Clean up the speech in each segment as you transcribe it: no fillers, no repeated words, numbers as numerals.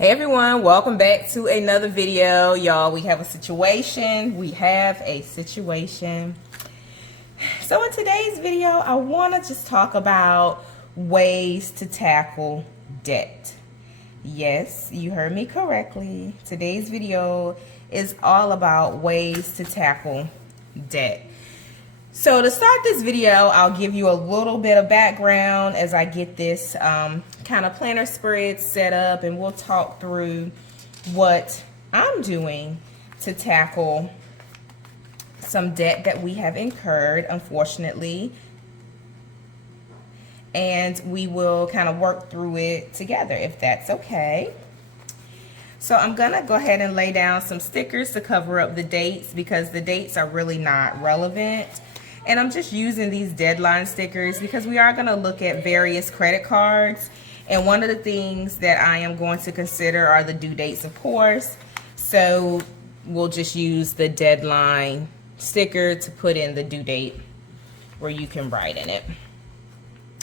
Hey everyone, welcome back to another video. Y'all, we have a situation. So in today's video, I want to just talk about ways to tackle debt. Yes, you heard me correctly. Today's video is all about ways to tackle debt. So to start this video, I'll give you a little bit of background as I get this kind of planner spread set up, and we'll talk through what I'm doing to tackle some debt that we have incurred, unfortunately, and we will kind of work through it together if that's okay. So I'm gonna go ahead and lay down some stickers to cover up the dates because the dates are really not relevant. And I'm just using these deadline stickers because we are gonna look at various credit cards. And one of the things that I am going to consider are the due dates, of course. So we'll just use the deadline sticker to put in the due date where you can write in it.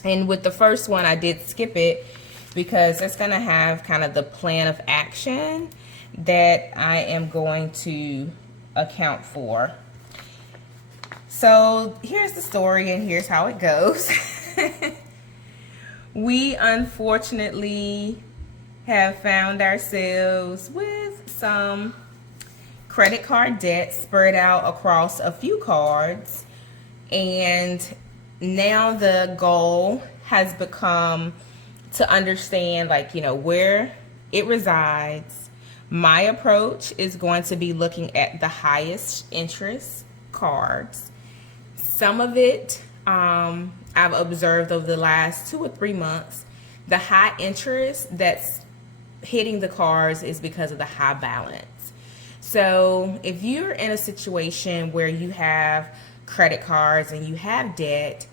And with the first one, I did skip it because it's gonna have kind of the plan of action that I am going to account for. So here's the story and here's how it goes. We unfortunately have found ourselves with some credit card debt spread out across a few cards, and now the goal has become to understand, like, you know, where it resides. My approach is going to be looking at the highest interest cards. Some of it I've observed over the last 2 or 3 months. The high interest that's hitting the cards is because of the high balance. So if you're in a situation where you have credit cards and you have debt,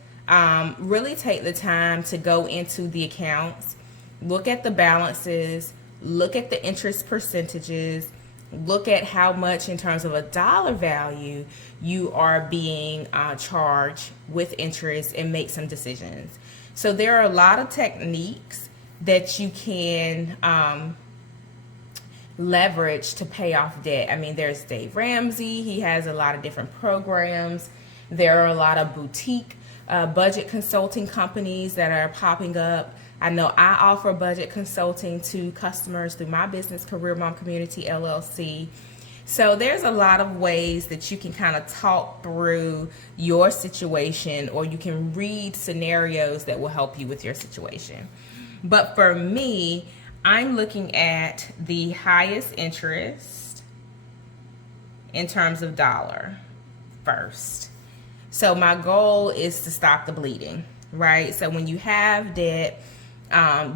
really take the time to go into the accounts, look at the balances, look at the interest percentages, look at how much in terms of a dollar value you are being charged with interest, and make some decisions. So there are a lot of techniques that you can leverage to pay off debt. I mean, there's Dave Ramsey. He has a lot of different programs. There are a lot of boutique budget consulting companies that are popping up. I know I offer budget consulting to customers through my business, Career Mom Community LLC. So there's a lot of ways that you can kind of talk through your situation, or you can read scenarios that will help you with your situation. But for me, I'm looking at the highest interest in terms of dollar first. So my goal is to stop the bleeding, right? So when you have debt,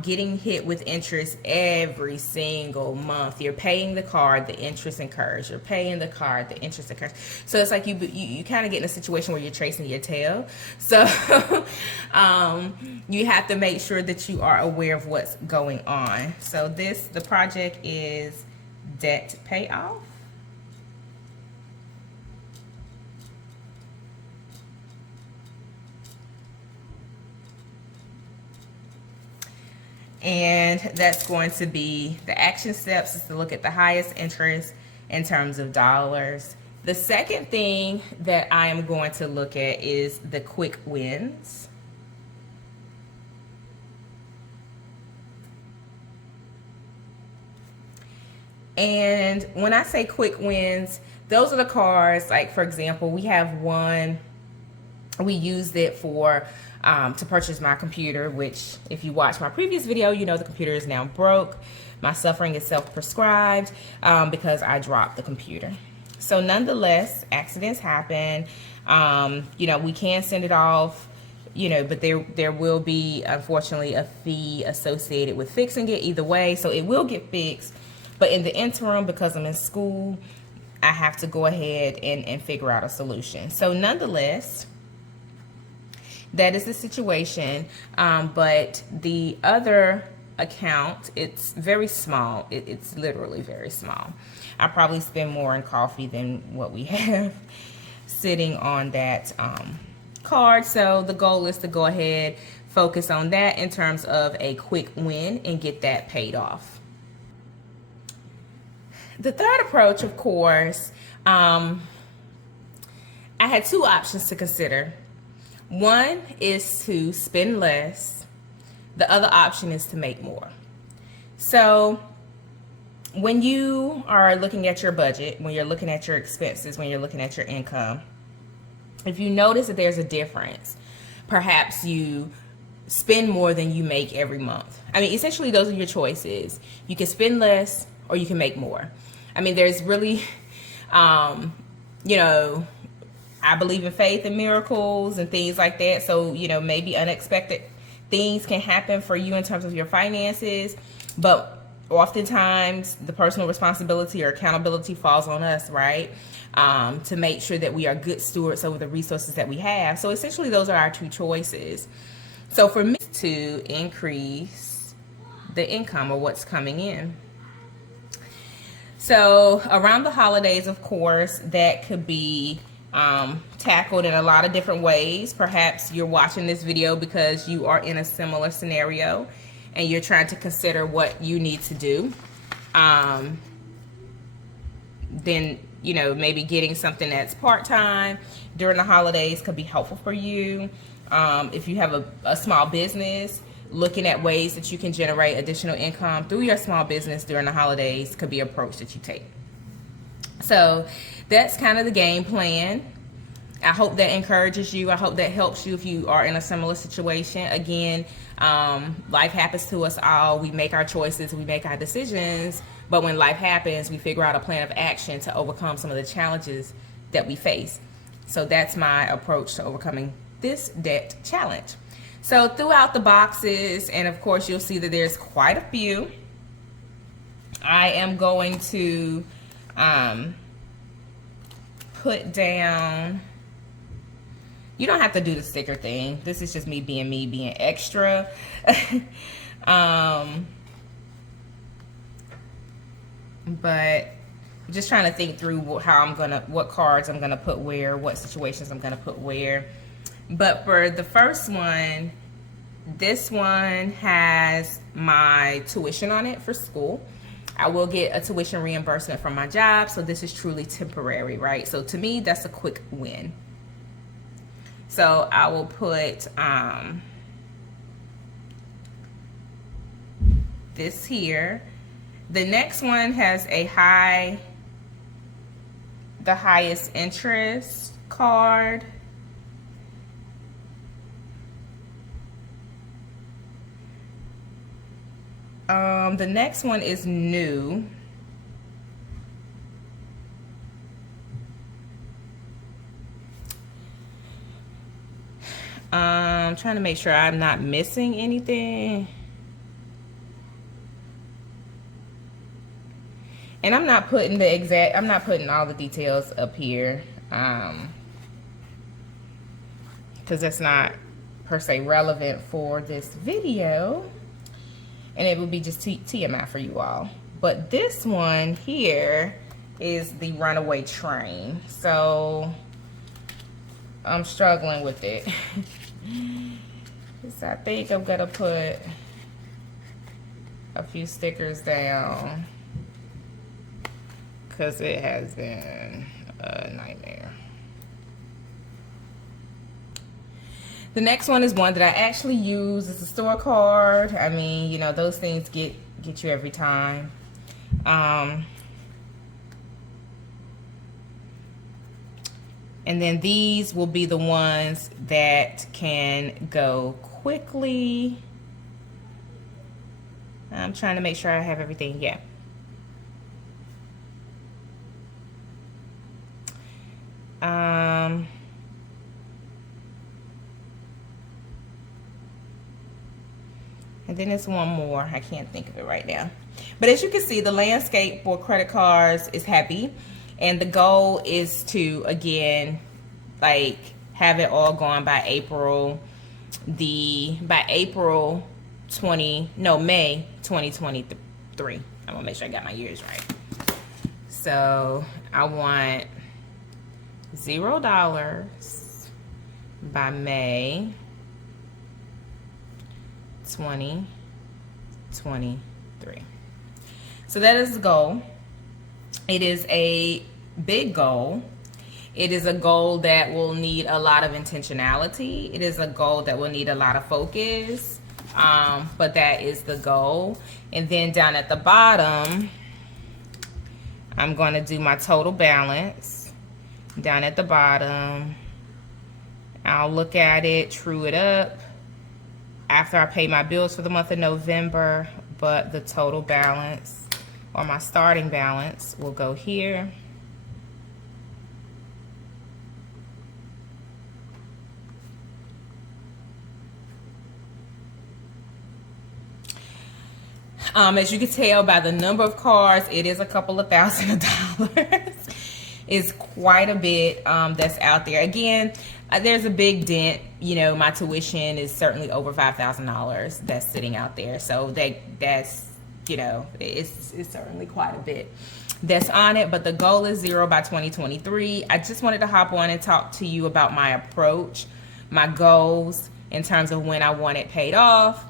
getting hit with interest every single month, you're paying the card, the interest incurs. You're paying the card, the interest incurs. So it's like you kind of get in a situation where you're tracing your tail. So you have to make sure that you are aware of what's going on. So the project is debt payoff. And that's going to be the action steps is to look at the highest interest in terms of dollars. The second thing that I am going to look at is the quick wins. And when I say quick wins, those are the cards, like, for example, we have one, we used it for to purchase my computer, which if you watch my previous video, you know the computer is now broke. My suffering is self-prescribed because I dropped the computer. So nonetheless, accidents happen. You know, we can send it off, you know, but there will be, unfortunately, a fee associated with fixing it either way. So it will get fixed. But in the interim, because I'm in school, I have to go ahead and figure out a solution. So nonetheless, that is the situation, but the other account, it's very small. It's literally very small. I probably spend more in coffee than what we have sitting on that card. So the goal is to go ahead, focus on that in terms of a quick win and get that paid off. The third approach, of course, I had two options to consider. One is to spend less. The other option is to make more. So when you are looking at your budget, when you're looking at your expenses, when you're looking at your income, if you notice that there's a difference, perhaps you spend more than you make every month. I mean, essentially, those are your choices. You can spend less or you can make more. I mean, there's really, you know, I believe in faith and miracles and things like that. So, you know, maybe unexpected things can happen for you in terms of your finances. But oftentimes, the personal responsibility or accountability falls on us, right? To make sure that we are good stewards over the resources that we have. So essentially, those are our two choices. So for me, to increase the income or what's coming in. So around the holidays, of course, that could be tackled in a lot of different ways. Perhaps you're watching this video because you are in a similar scenario and you're trying to consider what you need to do. Then, you know, maybe getting something that's part-time during the holidays could be helpful for you. If you have a small business, looking at ways that you can generate additional income through your small business during the holidays could be an approach that you take. So that's kind of the game plan. I hope that encourages you. I hope that helps you if you are in a similar situation. Again, life happens to us all. We make our choices, we make our decisions, but when life happens, we figure out a plan of action to overcome some of the challenges that we face. So that's my approach to overcoming this debt challenge. So throughout the boxes, and of course you'll see that there's quite a few, I am going to put down, you don't have to do the sticker thing. This is just me, being extra. But just trying to think through how I'm gonna, what cards I'm gonna put where, what situations I'm gonna put where. But for the first one, this one has my tuition on it for school. I will get a tuition reimbursement from my job, so this is truly temporary, right? So to me, that's a quick win. So I will put this here. The next one has the highest interest card. The next one is new. I'm trying to make sure I'm not missing anything. And I'm not putting I'm not putting all the details up here, because that's not per se relevant for this video. And it will be just TMI for you all. But this one here is the runaway train. So I'm struggling with it. So I think I'm gonna put a few stickers down because it has been a nightmare. The next one is one that I actually use. It's a store card. I mean, you know, those things get you every time. And then these will be the ones that can go quickly. I'm trying to make sure I have everything. Yeah. And then there's one more. I can't think of it right now. But as you can see, the landscape for credit cards is heavy. And the goal is to, again, like, have it all gone by May 2023. I'm gonna make sure I got my years right. So I want $0 by May 2023. So that is the goal. It is a big goal. It is a goal that will need a lot of intentionality. It is a goal that will need a lot of focus, but that is the goal. And then down at the bottom, I'm going to do my total balance. Down at the bottom, I'll look at it, true it up after I pay my bills for the month of November, but the total balance or my starting balance will go here. As you can tell by the number of cards, it is a couple of $1,000s. It's quite a bit that's out there. Again, there's a big dent. You know, my tuition is certainly over $5,000 that's sitting out there. So that's, you know, it's certainly quite a bit that's on it. But the goal is 0 by 2023. I just wanted to hop on and talk to you about my approach, my goals in terms of when I want it paid off,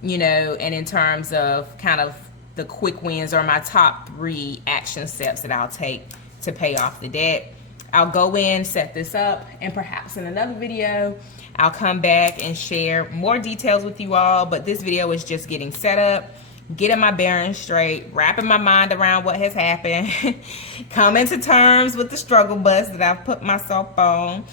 you know, and in terms of kind of the quick wins or my top 3 action steps that I'll take to pay off the debt. I'll go in, set this up, and perhaps in another video, I'll come back and share more details with you all. But this video is just getting set up, getting my bearings straight, wrapping my mind around what has happened, coming to terms with the struggle bus that I've put myself on,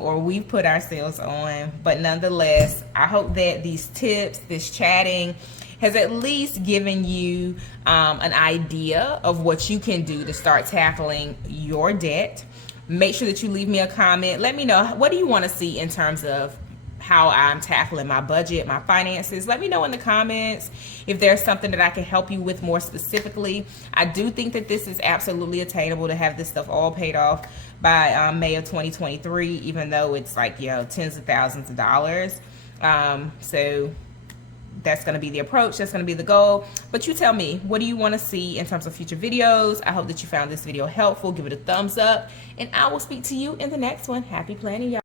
or we've put ourselves on. But nonetheless, I hope that these tips, this chatting, has at least given you an idea of what you can do to start tackling your debt. Make sure that you leave me a comment. Let me know, what do you want to see in terms of how I'm tackling my budget, my finances? Let me know in the comments if there's something that I can help you with more specifically. I do think that this is absolutely attainable to have this stuff all paid off by May of 2023, even though it's like, you know, tens of thousands of dollars. So that's going to be the approach. That's going to be the goal. But you tell me, what do you want to see in terms of future videos? I hope that you found this video helpful. Give it a thumbs up, and I will speak to you in the next one. Happy planning, y'all.